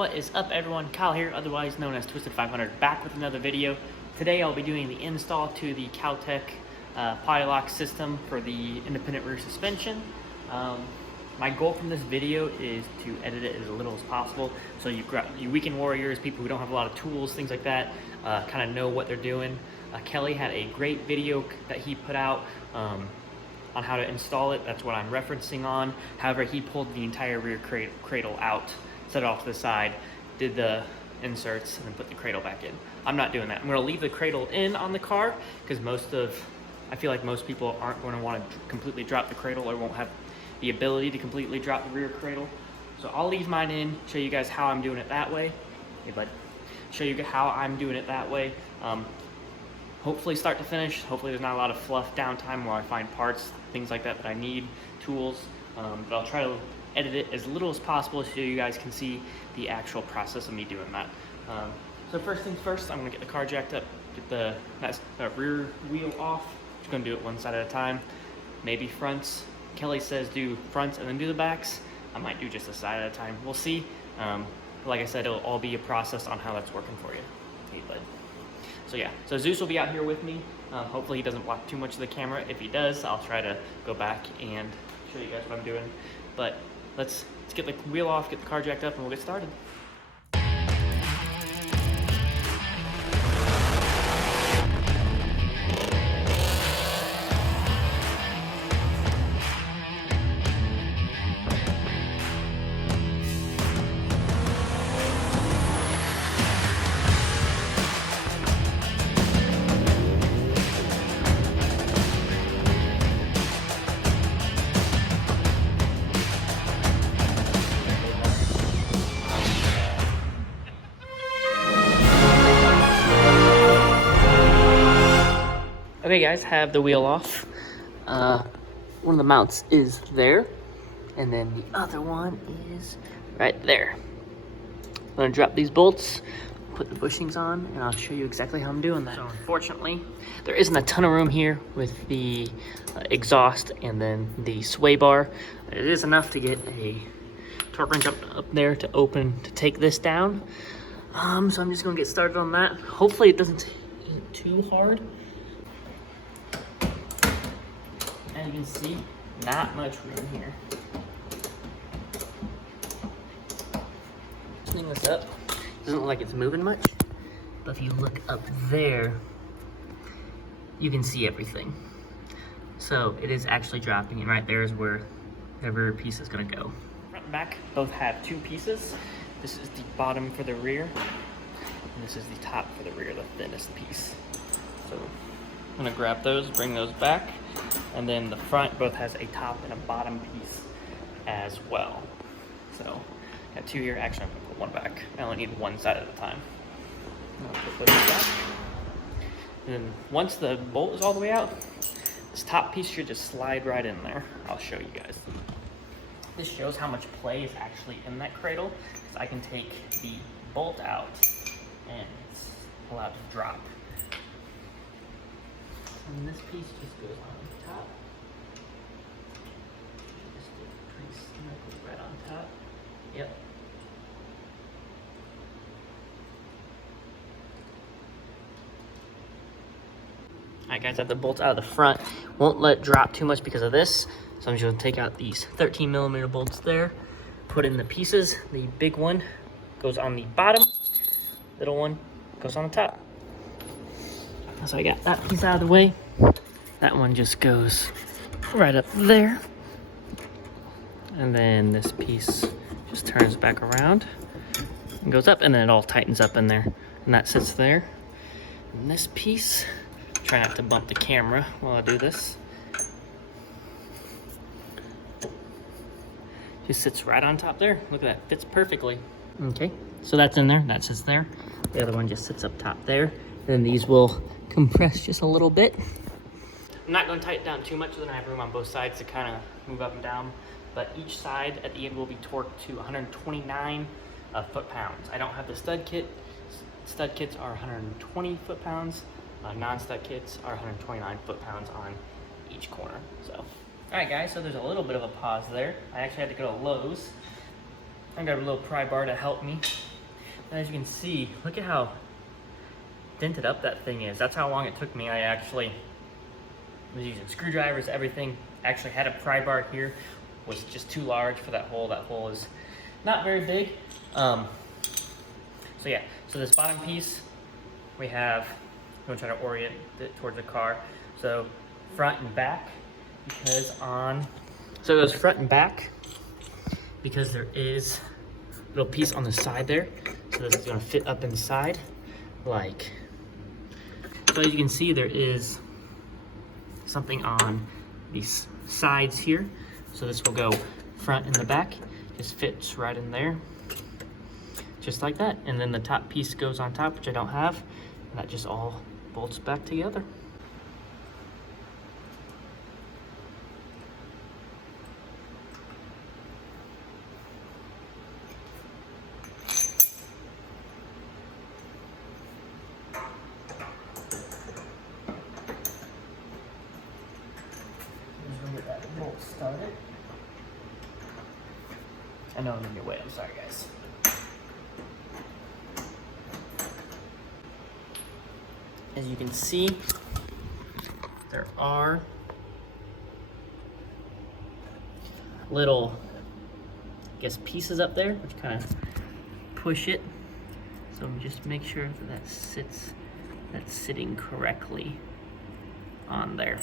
What is up, everyone? Kyle here, otherwise known as Twisted500, back with another video. Today I'll be doing the install to the Kelltrac Posi-lock system for the independent rear suspension. My goal from this video is to edit it as little as possible, so you weekend warriors, people who don't have a lot of tools, things like that, kind of know what they're doing. Kelly had a great video that he put out on how to install it. That's what I'm referencing on. However, he pulled the entire rear cradle out, set it off to the side, did the inserts, and then put the cradle back in. I'm not doing that. I'm gonna leave the cradle in on the car because I feel like most people aren't going to want to completely drop the cradle or won't have the ability to completely drop the rear cradle. So I'll leave mine in, show you guys how I'm doing it that way. Hey bud, show you how I'm doing it that way. Hopefully start to finish. Hopefully there's not a lot of fluff downtime where I find parts, things like that I need, tools. But I'll try to edit it as little as possible so you guys can see the actual process of me doing that. So first things first, I'm gonna get the car jacked up, get the rear wheel off. Just gonna do it one side at a time, maybe fronts. Kelly says do fronts and then do the backs. I might do just a side at a time. We'll see. Like I said, it'll all be a process on how that's working for you. Hey, bud. So yeah, so Zeus will be out here with me. Hopefully he doesn't block too much of the camera. If he does, I'll try to go back and show you guys what I'm doing. But let's get the wheel off, get the car jacked up, and we'll get started. Okay guys, have the wheel off. One of the mounts is there, and then the other one is right there. I'm gonna drop these bolts, put the bushings on, and I'll show you exactly how I'm doing that. So unfortunately, there isn't a ton of room here with the exhaust and then the sway bar. It is enough to get a torque wrench up there to take this down. So I'm just gonna get started on that. Hopefully it doesn't hit too hard. As you can see, not much room here. Clean this up. Doesn't look like it's moving much, but if you look up there, you can see everything. So it is actually dropping, and right there is where the rear piece is gonna go. Front and back both have two pieces. This is the bottom for the rear, and this is the top for the rear, the thinnest piece. So I'm gonna grab those, bring those back, and then the front both has a top and a bottom piece as well. So got two here. Actually, I'm gonna put one back. I only need one side at a time. I'll put those back. And then once the bolt is all the way out, this top piece should just slide right in there. I'll show you guys. This shows how much play is actually in that cradle, because I can take the bolt out and it's allowed to drop. And this piece just goes on top. Just get a pretty snug right on top. Yep. Alright guys, I have the bolts out of the front. Won't let it drop too much because of this. So I'm just gonna take out these 13mm bolts there, put in the pieces. The big one goes on the bottom, little one goes on the top. So I got that piece out of the way. That one just goes right up there. And then this piece just turns back around and goes up, and then it all tightens up in there. And that sits there. And this piece, try not to bump the camera while I do this, just sits right on top there. Look at that, fits perfectly. Okay, so that's in there, that sits there. The other one just sits up top there. And then these will compress just a little bit. I'm not going to tighten down too much, so then I have room on both sides to kind of move up and down. But each side at the end will be torqued to 129 foot-pounds. I don't have the stud kit. Stud kits are 120 foot-pounds. Non-stud kits are 129 foot-pounds on each corner. So, all right, guys. So there's a little bit of a pause there. I actually had to go to Lowe's I got a little pry bar to help me. And as you can see, look at how dented up that thing is. That's how long it took me. I actually was using screwdrivers, everything. Actually had a pry bar here, was just too large for that hole. That hole is not very big. So yeah, so this bottom piece, we have, I'm gonna try to orient it towards the car. So front and back, so it goes front and back because there is a little piece on the side there. So this is gonna fit up inside, like, so as you can see, there is something on these sides here. So this will go front and the back, just fits right in there, just like that. And then the top piece goes on top, which I don't have, and that just all bolts back together. Get that bolt started. I know I'm in your way, I'm sorry guys. As you can see, there are little, I guess, pieces up there which kind of push it. So just make sure that that's sitting correctly on there.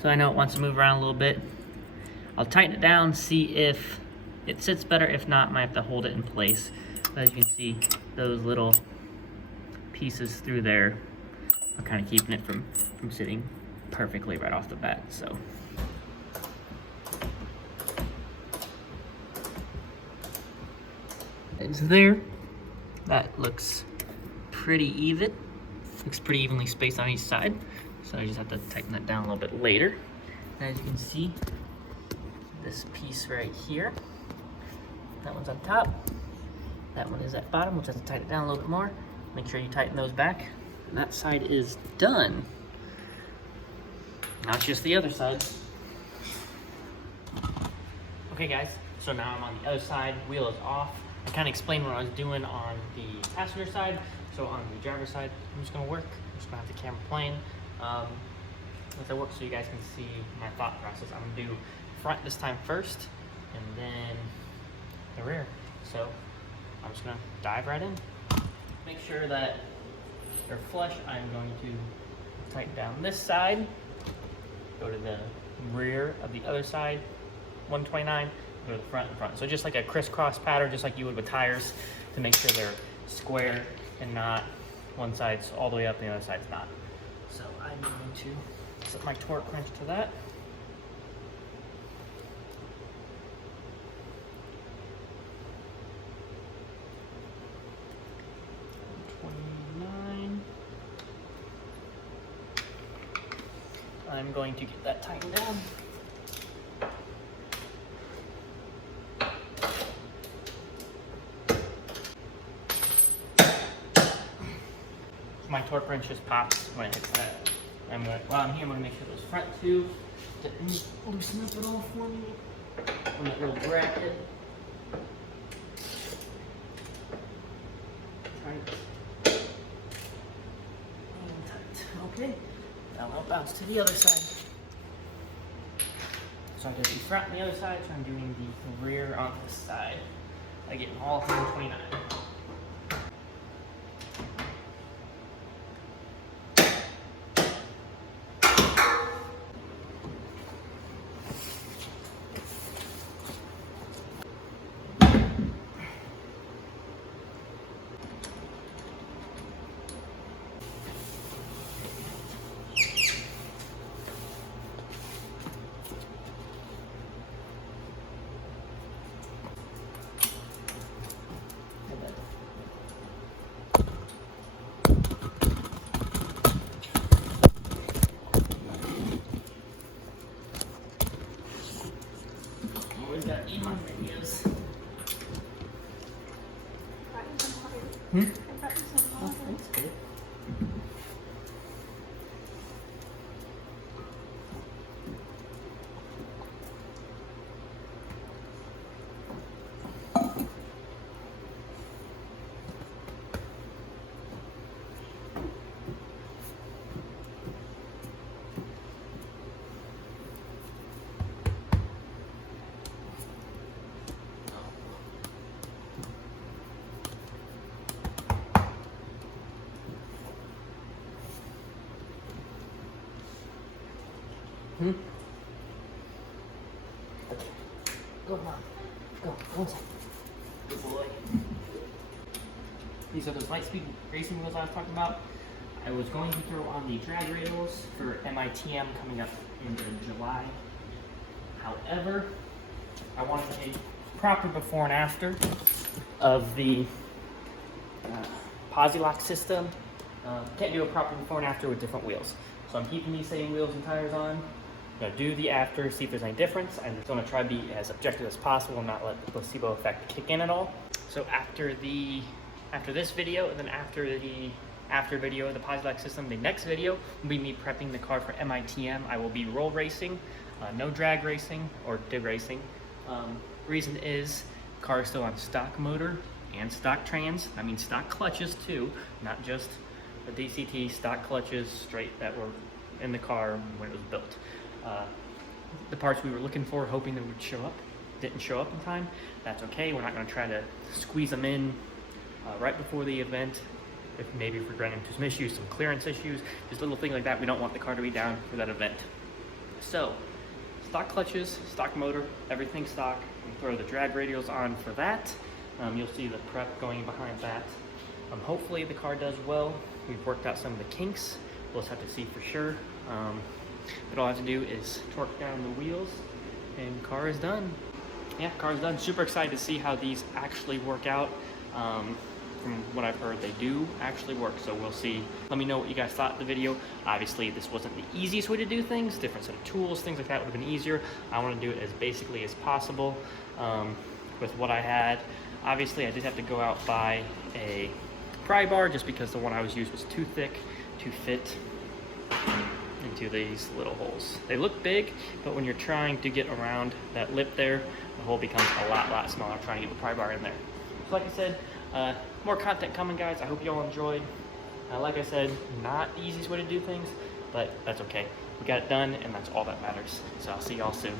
So I know it wants to move around a little bit. I'll tighten it down, see if it sits better. If not, I might have to hold it in place. But as you can see, those little pieces through there are kind of keeping it from sitting perfectly right off the bat. So it's there. That looks pretty even. Looks pretty evenly spaced on each side. So I just have to tighten that down a little bit later. And as you can see, this piece right here, that one's on top. That one is at bottom, which has to tighten it down a little bit more. Make sure you tighten those back. And that side is done. Now it's just the other side. Okay guys, so now I'm on the other side, wheel is off. I kind of explained what I was doing on the passenger side. So on the driver's side, I'm just gonna work. I'm just gonna have the camera playing. As I work so you guys can see my thought process. I'm gonna do front this time first, and then the rear. So I'm just gonna dive right in. Make sure that they're flush. I'm going to tighten down this side, go to the rear of the other side, 129, go to the front and front. So just like a crisscross pattern, just like you would with tires, to make sure they're square and not one side's all the way up and the other side's not. So I'm going to set my torque wrench to that. I'm going to get that tightened down. My torque wrench just pops when it hits that. While I'm here, I'm going to make sure those front two didn't loosen up at all for me on that little bracket. Tight. And tight. Okay. Now I'll bounce to the other side. So I'm going to do front on the other side, so I'm doing the rear on this side. I get all 129. Always got to eat my videos. Oh, that's good. Okay. Go, Mom. Go inside. Good boy. These are those Lightspeed racing wheels I was talking about. I was going to throw on the drag rails for MITM coming up in July. However, I wanted a proper before and after of the Posi-lock system. Can't do a proper before and after with different wheels. So I'm keeping these same wheels and tires on. I'm gonna do the after, see if there's any difference. I'm just gonna try to be as objective as possible and not let the placebo effect kick in at all. So after this video, and then after the video of the Posi-lock system, the next video will be me prepping the car for MITM. I will be roll racing, no drag racing or dig racing. Reason is, car is still on stock motor and stock trans. I mean stock clutches too, not just the DCT, stock clutches straight that were in the car when it was built. The parts we were looking for, hoping they would show up, didn't show up in time. That's okay. We're not going to try to squeeze them in right before the event. If maybe we're running into some issues, some clearance issues, just a little thing like that, we don't want the car to be down for that event. So, stock clutches, stock motor, everything stock. We throw the drag radials on for that. You'll see the prep going behind that. Hopefully the car does well. We've worked out some of the kinks. We'll just have to see for sure. But all I have to do is torque down the wheels and car is done. Yeah, car is done. Super excited to see how these actually work out. From what I've heard, they do actually work, so we'll see. Let me know what you guys thought of the video. Obviously, this wasn't the easiest way to do things. Different set of tools, things like that would have been easier. I want to do it as basically as possible with what I had. Obviously, I did have to go out buy a pry bar just because the one I was using was too thick to fit into these little holes. They look big, but when you're trying to get around that lip there, the hole becomes a lot smaller trying to get the pry bar in there. So like I said, more content coming, guys. I hope you all enjoyed. Like I said, not the easiest way to do things, but that's okay. We got it done, and that's all that matters. So I'll see y'all soon.